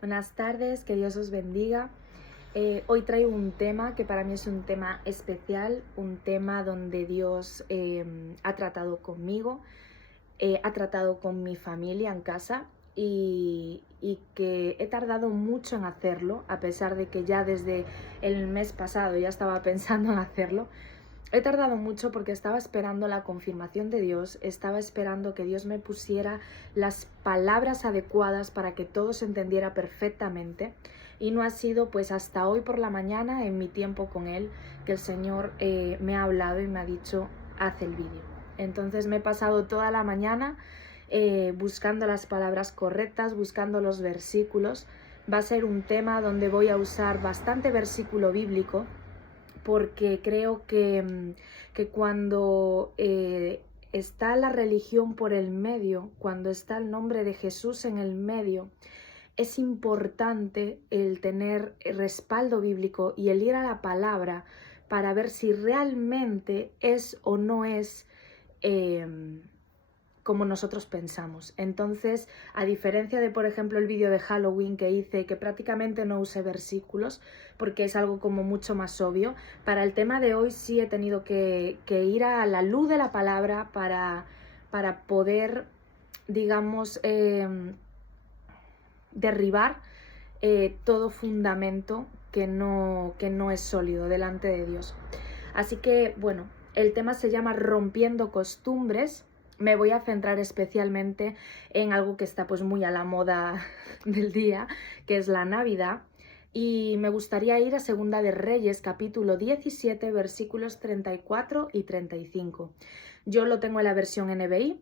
Buenas tardes, que Dios os bendiga. Hoy traigo un tema que para mí es un tema especial, un tema donde Dios ha tratado conmigo, ha tratado con mi familia en casa y que he tardado mucho en hacerlo, a pesar de que ya desde el mes pasado ya estaba pensando en hacerlo. He tardado mucho porque estaba esperando la confirmación de Dios, estaba esperando que Dios me pusiera las palabras adecuadas para que todo se entendiera perfectamente, y no ha sido pues hasta hoy por la mañana, en mi tiempo con Él, que el Señor me ha hablado y me ha dicho: haz el vídeo. Entonces me he pasado toda la mañana buscando las palabras correctas, buscando los versículos. Va a ser un tema donde voy a usar bastante versículo bíblico, porque creo que cuando está la religión por el medio, cuando está el nombre de Jesús en el medio, es importante el tener respaldo bíblico y el ir a la palabra para ver si realmente es o no es como nosotros pensamos. Entonces, a diferencia de, por ejemplo, el vídeo de Halloween que hice, que prácticamente no usé versículos, porque es algo como mucho más obvio, para el tema de hoy sí he tenido que ir a la luz de la palabra para poder, digamos, derribar todo fundamento que no es sólido delante de Dios. Así que, bueno, el tema se llama Rompiendo Costumbres. Me voy a centrar especialmente en algo que está pues muy a la moda del día, que es la Navidad. Y me gustaría ir a Segunda de Reyes, capítulo 17, versículos 34 y 35. Yo lo tengo en la versión NBI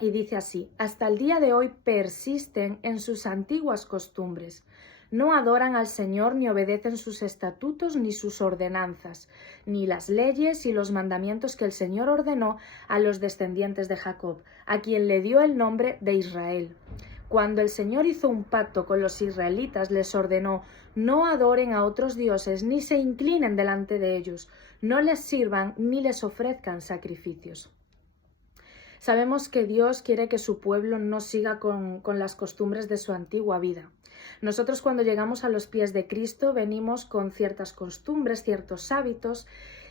y dice así: hasta el día de hoy persisten en sus antiguas costumbres. No adoran al Señor, ni obedecen sus estatutos ni sus ordenanzas, ni las leyes y los mandamientos que el Señor ordenó a los descendientes de Jacob, a quien le dio el nombre de Israel. Cuando el Señor hizo un pacto con los israelitas, les ordenó: no adoren a otros dioses, ni se inclinen delante de ellos, no les sirvan ni les ofrezcan sacrificios. Sabemos que Dios quiere que su pueblo no siga con las costumbres de su antigua vida. Nosotros, cuando llegamos a los pies de Cristo, venimos con ciertas costumbres, ciertos hábitos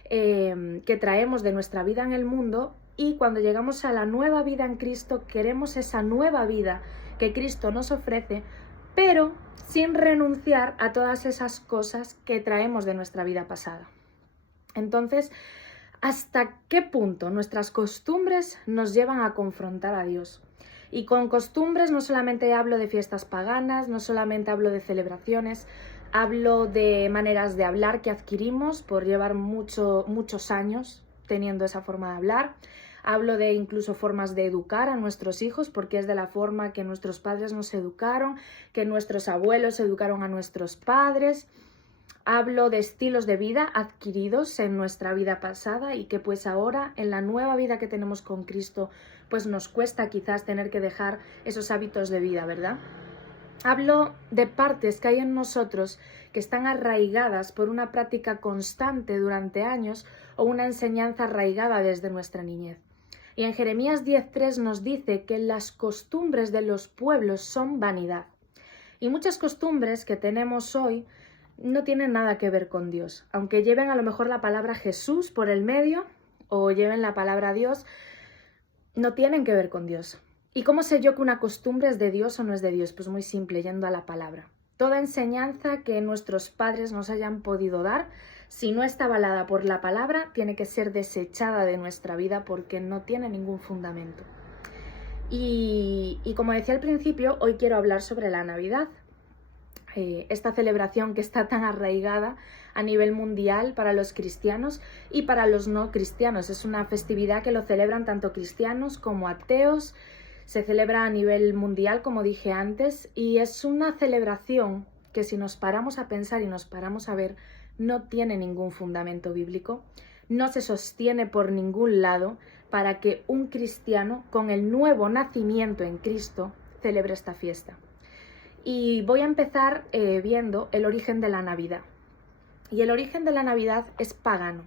que traemos de nuestra vida en el mundo, y cuando llegamos a la nueva vida en Cristo, queremos esa nueva vida que Cristo nos ofrece, pero sin renunciar a todas esas cosas que traemos de nuestra vida pasada. Entonces, ¿hasta qué punto nuestras costumbres nos llevan a confrontar a Dios? Y con costumbres no solamente hablo de fiestas paganas, no solamente hablo de celebraciones, hablo de maneras de hablar que adquirimos por llevar muchos años teniendo esa forma de hablar. Hablo de incluso formas de educar a nuestros hijos, porque es de la forma que nuestros padres nos educaron, que nuestros abuelos educaron a nuestros padres. Hablo de estilos de vida adquiridos en nuestra vida pasada y que pues ahora, en la nueva vida que tenemos con Cristo, pues nos cuesta quizás tener que dejar esos hábitos de vida, ¿verdad? Hablo de partes que hay en nosotros que están arraigadas por una práctica constante durante años o una enseñanza arraigada desde nuestra niñez. Y en Jeremías 10:3 nos dice que las costumbres de los pueblos son vanidad. Y muchas costumbres que tenemos hoy no tienen nada que ver con Dios. Aunque lleven a lo mejor la palabra Jesús por el medio o lleven la palabra Dios, no tienen que ver con Dios. ¿Y cómo sé yo que una costumbre es de Dios o no es de Dios? Pues muy simple, yendo a la palabra. Toda enseñanza que nuestros padres nos hayan podido dar, si no está avalada por la palabra, tiene que ser desechada de nuestra vida porque no tiene ningún fundamento. Y como decía al principio, hoy quiero hablar sobre la Navidad. Esta celebración que está tan arraigada a nivel mundial para los cristianos y para los no cristianos. Es una festividad que lo celebran tanto cristianos como ateos. Se celebra a nivel mundial, como dije antes, y es una celebración que, si nos paramos a pensar y nos paramos a ver, no tiene ningún fundamento bíblico, no se sostiene por ningún lado para que un cristiano con el nuevo nacimiento en Cristo celebre esta fiesta. Y voy a empezar viendo el origen de la Navidad. Y el origen de la Navidad es pagano.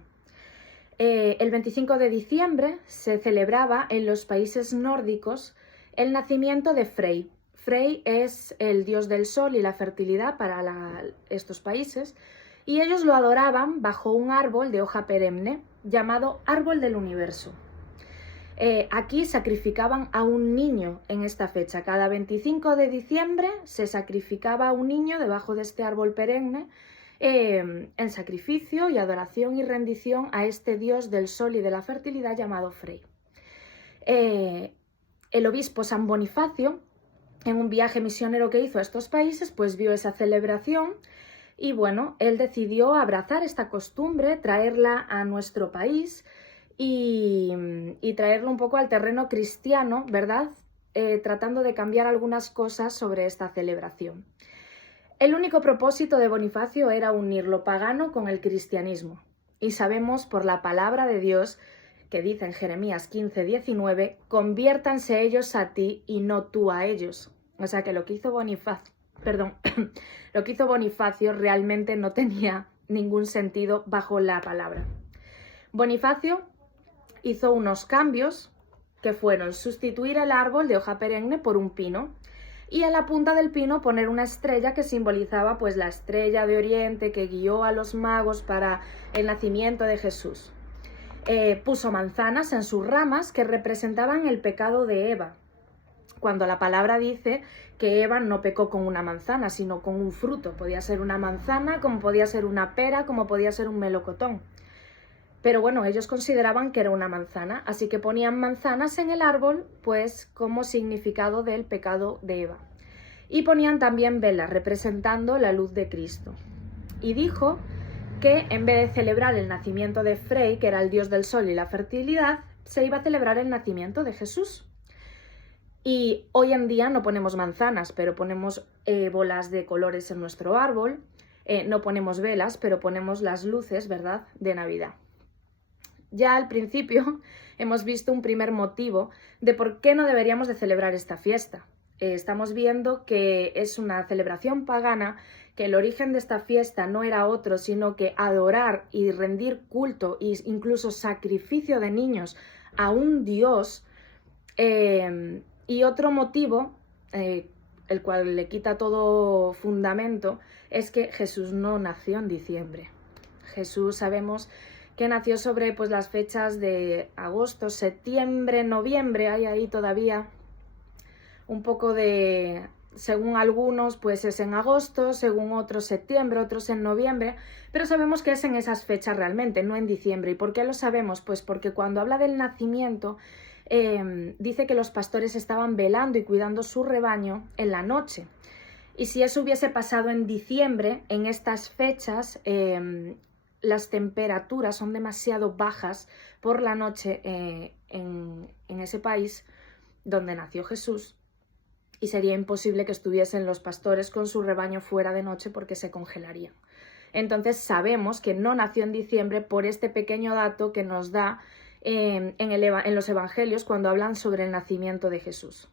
El 25 de diciembre se celebraba en los países nórdicos el nacimiento de Frey. Frey es el dios del sol y la fertilidad para estos países, y ellos lo adoraban bajo un árbol de hoja perenne llamado árbol del universo. Aquí sacrificaban a un niño en esta fecha. Cada 25 de diciembre se sacrificaba a un niño debajo de este árbol perenne en sacrificio y adoración y rendición a este dios del sol y de la fertilidad llamado Frey. El obispo San Bonifacio, en un viaje misionero que hizo a estos países, pues vio esa celebración y bueno, él decidió abrazar esta costumbre, traerla a nuestro país y traerlo un poco al terreno cristiano, ¿verdad? Tratando de cambiar algunas cosas sobre esta celebración. El único propósito de Bonifacio era unir lo pagano con el cristianismo. Y sabemos por la palabra de Dios, que dice en Jeremías 15:19, conviértanse ellos a ti y no tú a ellos. O sea que lo que hizo Bonifacio realmente no tenía ningún sentido bajo la palabra. Bonifacio hizo unos cambios que fueron sustituir el árbol de hoja perenne por un pino y a la punta del pino poner una estrella que simbolizaba pues la estrella de Oriente que guió a los magos para el nacimiento de Jesús. Puso manzanas en sus ramas que representaban el pecado de Eva, cuando la palabra dice que Eva no pecó con una manzana, sino con un fruto. Podía ser una manzana, como podía ser una pera, como podía ser un melocotón. Pero bueno, ellos consideraban que era una manzana, así que ponían manzanas en el árbol, pues como significado del pecado de Eva. Y ponían también velas, representando la luz de Cristo. Y dijo que en vez de celebrar el nacimiento de Frey, que era el dios del sol y la fertilidad, se iba a celebrar el nacimiento de Jesús. Y hoy en día no ponemos manzanas, pero ponemos bolas de colores en nuestro árbol, no ponemos velas, pero ponemos las luces, ¿verdad?, de Navidad. Ya al principio hemos visto un primer motivo de por qué no deberíamos de celebrar esta fiesta. Estamos viendo que es una celebración pagana, que el origen de esta fiesta no era otro, sino que adorar y rendir culto e incluso sacrificio de niños a un dios. Y otro motivo, el cual le quita todo fundamento, es que Jesús no nació en diciembre. Jesús sabemos que nació sobre pues, las fechas de agosto, septiembre, noviembre. Hay ahí todavía un poco de, según algunos, pues es en agosto, según otros septiembre, otros en noviembre, pero sabemos que es en esas fechas realmente, no en diciembre. ¿Y por qué lo sabemos? Pues porque cuando habla del nacimiento, dice que los pastores estaban velando y cuidando su rebaño en la noche. Y si eso hubiese pasado en diciembre, en estas fechas, las temperaturas son demasiado bajas por la noche en ese país donde nació Jesús, y sería imposible que estuviesen los pastores con su rebaño fuera de noche porque se congelarían. Entonces sabemos que no nació en diciembre por este pequeño dato que nos da en los evangelios cuando hablan sobre el nacimiento de Jesús.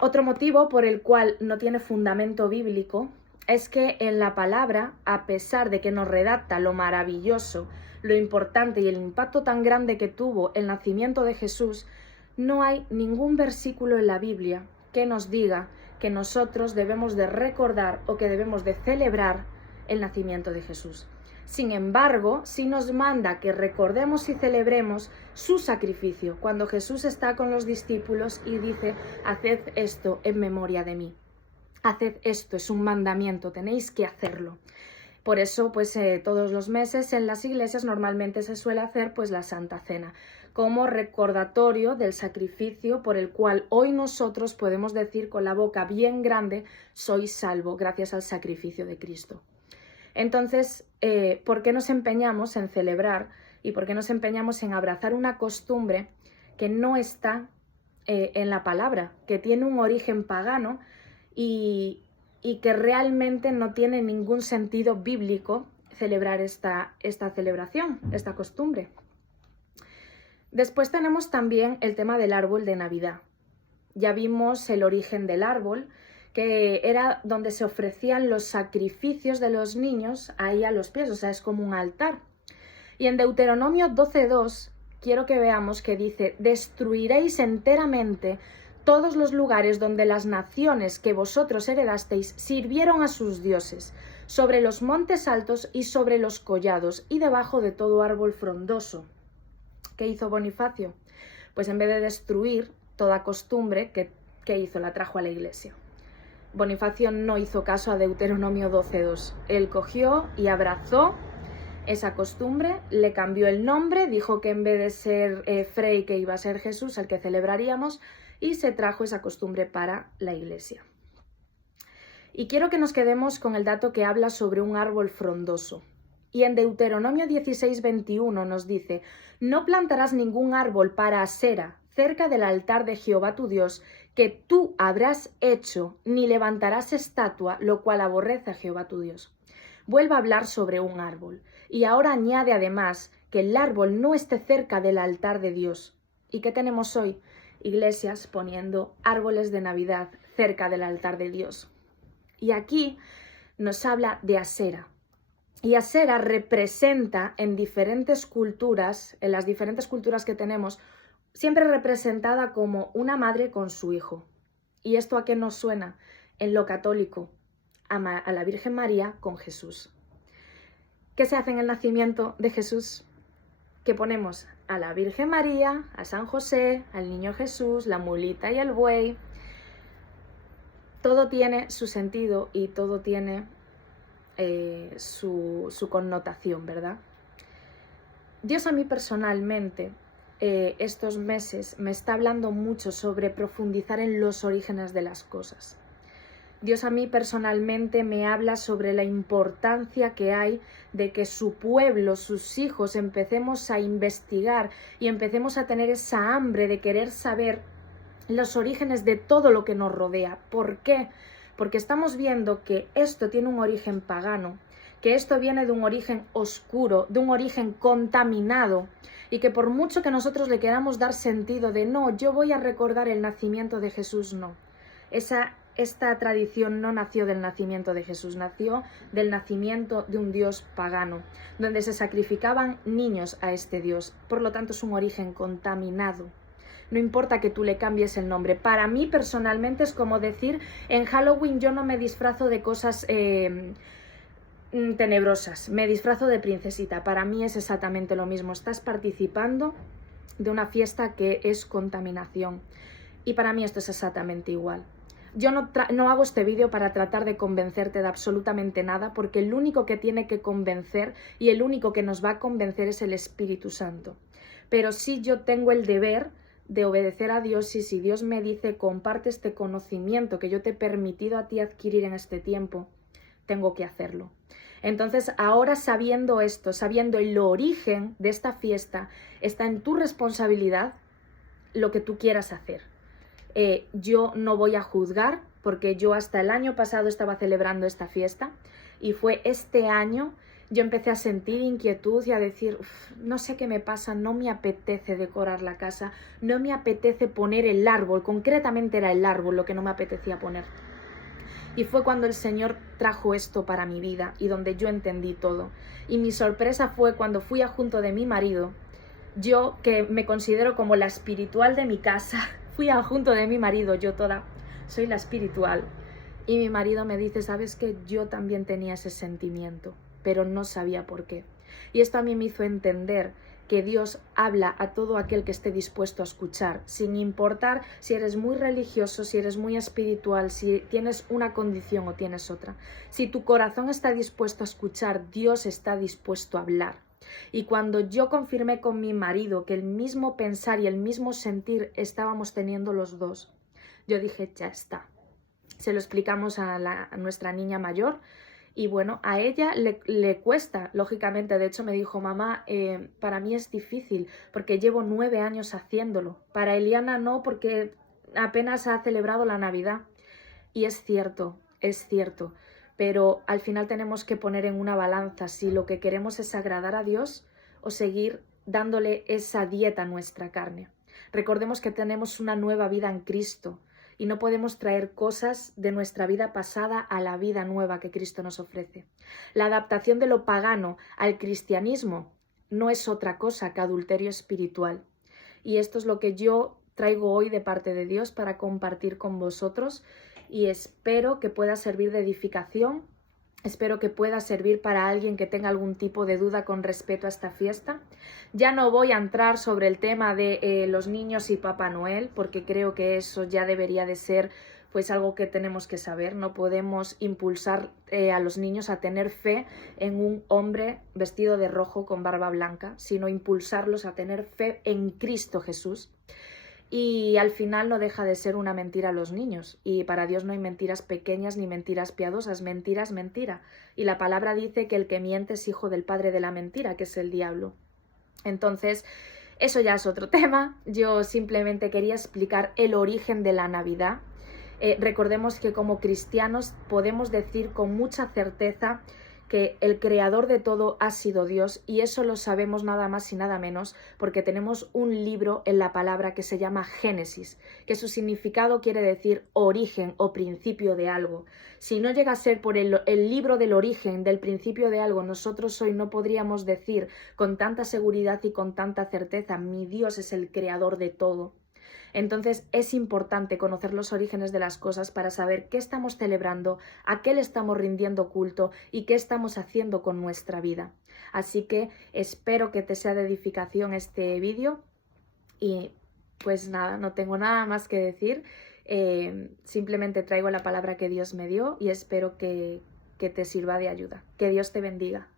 Otro motivo por el cual no tiene fundamento bíblico es que en la palabra, a pesar de que nos redacta lo maravilloso, lo importante y el impacto tan grande que tuvo el nacimiento de Jesús, no hay ningún versículo en la Biblia que nos diga que nosotros debemos de recordar o que debemos de celebrar el nacimiento de Jesús. Sin embargo, sí nos manda que recordemos y celebremos su sacrificio, cuando Jesús está con los discípulos y dice: haced esto en memoria de mí. Haced esto, es un mandamiento, tenéis que hacerlo. Por eso, pues todos los meses en las iglesias normalmente se suele hacer pues la Santa Cena, como recordatorio del sacrificio por el cual hoy nosotros podemos decir con la boca bien grande: soy salvo gracias al sacrificio de Cristo. Entonces, ¿por qué nos empeñamos en celebrar y por qué nos empeñamos en abrazar una costumbre que no está en la palabra, que tiene un origen pagano y que realmente no tiene ningún sentido bíblico celebrar esta celebración, esta costumbre? Después tenemos también el tema del árbol de Navidad. Ya vimos el origen del árbol, que era donde se ofrecían los sacrificios de los niños ahí a los pies, o sea, es como un altar. Y en Deuteronomio 12:2 quiero que veamos que dice: destruiréis enteramente todos los lugares donde las naciones que vosotros heredasteis sirvieron a sus dioses, sobre los montes altos y sobre los collados, y debajo de todo árbol frondoso. ¿Qué hizo Bonifacio? Pues en vez de destruir toda costumbre, ¿qué hizo? La trajo a la iglesia. Bonifacio no hizo caso a Deuteronomio 12:2. Él cogió y abrazó esa costumbre, le cambió el nombre, dijo que en vez de ser Frei, que iba a ser Jesús, el que celebraríamos, y se trajo esa costumbre para la iglesia. Y quiero que nos quedemos con el dato que habla sobre un árbol frondoso. Y en Deuteronomio 16:21 nos dice: no plantarás ningún árbol para Asera cerca del altar de Jehová tu Dios, que tú habrás hecho, ni levantarás estatua, lo cual aborrece a Jehová tu Dios. Vuelve a hablar sobre un árbol. Y ahora añade además que el árbol no esté cerca del altar de Dios. ¿Y qué tenemos hoy? Iglesias poniendo árboles de Navidad cerca del altar de Dios. Y aquí nos habla de Asera. Y Asera representa en diferentes culturas, en las diferentes culturas que tenemos, siempre representada como una madre con su hijo. ¿Y esto a qué nos suena? En lo católico, a la Virgen María con Jesús. ¿Qué se hace en el nacimiento de Jesús? Que ponemos a la Virgen María, a San José, al niño Jesús, la mulita y el buey. Todo tiene su sentido y todo tiene su connotación, ¿verdad? Dios a mí personalmente estos meses me está hablando mucho sobre profundizar en los orígenes de las cosas. Dios a mí personalmente me habla sobre la importancia que hay de que su pueblo, sus hijos, empecemos a investigar y empecemos a tener esa hambre de querer saber los orígenes de todo lo que nos rodea. ¿Por qué? Porque estamos viendo que esto tiene un origen pagano, que esto viene de un origen oscuro, de un origen contaminado, y que por mucho que nosotros le queramos dar sentido de no, yo voy a recordar el nacimiento de Jesús, no. Esta tradición no nació del nacimiento de Jesús, nació del nacimiento de un Dios pagano, donde se sacrificaban niños a este Dios. Por lo tanto, es un origen contaminado. No importa que tú le cambies el nombre. Para mí, personalmente, es como decir, en Halloween yo no me disfrazo de cosas tenebrosas, me disfrazo de princesita. Para mí es exactamente lo mismo. Estás participando de una fiesta que es contaminación. Y para mí esto es exactamente igual. Yo no hago este vídeo para tratar de convencerte de absolutamente nada, porque el único que tiene que convencer y el único que nos va a convencer es el Espíritu Santo. Pero sí yo tengo el deber de obedecer a Dios, y si Dios me dice comparte este conocimiento que yo te he permitido a ti adquirir en este tiempo, tengo que hacerlo. Entonces ahora, sabiendo esto, sabiendo el origen de esta fiesta, está en tu responsabilidad lo que tú quieras hacer. Yo no voy a juzgar, porque yo hasta el año pasado estaba celebrando esta fiesta y fue este año yo empecé a sentir inquietud y a decir, no sé qué me pasa, no me apetece decorar la casa, no me apetece poner el árbol, concretamente era el árbol lo que no me apetecía poner. Y fue cuando el Señor trajo esto para mi vida y donde yo entendí todo. Y mi sorpresa fue cuando fui a junto de mi marido, yo que me considero como la espiritual de mi casa, fui a junto de mi marido, yo toda, soy la espiritual. Y mi marido me dice, ¿sabes qué? Yo también tenía ese sentimiento, pero no sabía por qué. Y esto a mí me hizo entender que Dios habla a todo aquel que esté dispuesto a escuchar, sin importar si eres muy religioso, si eres muy espiritual, si tienes una condición o tienes otra. Si tu corazón está dispuesto a escuchar, Dios está dispuesto a hablar. Y cuando yo confirmé con mi marido que el mismo pensar y el mismo sentir estábamos teniendo los dos, yo dije, ya está. Se lo explicamos a nuestra niña mayor. Y bueno, a ella le cuesta, lógicamente. De hecho me dijo, mamá, para mí es difícil porque llevo 9 años haciéndolo. Para Eliana no, porque apenas ha celebrado la Navidad. Y es cierto, pero al final tenemos que poner en una balanza si lo que queremos es agradar a Dios o seguir dándole esa dieta a nuestra carne. Recordemos que tenemos una nueva vida en Cristo. Y no podemos traer cosas de nuestra vida pasada a la vida nueva que Cristo nos ofrece. La adaptación de lo pagano al cristianismo no es otra cosa que adulterio espiritual. Y esto es lo que yo traigo hoy de parte de Dios para compartir con vosotros y espero que pueda servir de edificación. Espero que pueda servir para alguien que tenga algún tipo de duda con respecto a esta fiesta. Ya no voy a entrar sobre el tema de los niños y Papá Noel, porque creo que eso ya debería de ser pues algo que tenemos que saber. No podemos impulsar a los niños a tener fe en un hombre vestido de rojo con barba blanca, sino impulsarlos a tener fe en Cristo Jesús. Y al final no deja de ser una mentira a los niños. Y para Dios no hay mentiras pequeñas ni mentiras piadosas. Mentira es mentira. Y la palabra dice que el que miente es hijo del padre de la mentira, que es el diablo. Entonces, eso ya es otro tema. Yo simplemente quería explicar el origen de la Navidad. Recordemos que como cristianos podemos decir con mucha certeza que el creador de todo ha sido Dios, y eso lo sabemos nada más y nada menos porque tenemos un libro en la palabra que se llama Génesis, que su significado quiere decir origen o principio de algo. Si no llega a ser por el libro del origen, del principio de algo, nosotros hoy no podríamos decir con tanta seguridad y con tanta certeza: mi Dios es el creador de todo. Entonces es importante conocer los orígenes de las cosas para saber qué estamos celebrando, a qué le estamos rindiendo culto y qué estamos haciendo con nuestra vida. Así que espero que te sea de edificación este vídeo y pues nada, no tengo nada más que decir. Simplemente traigo la palabra que Dios me dio y espero que te sirva de ayuda. Que Dios te bendiga.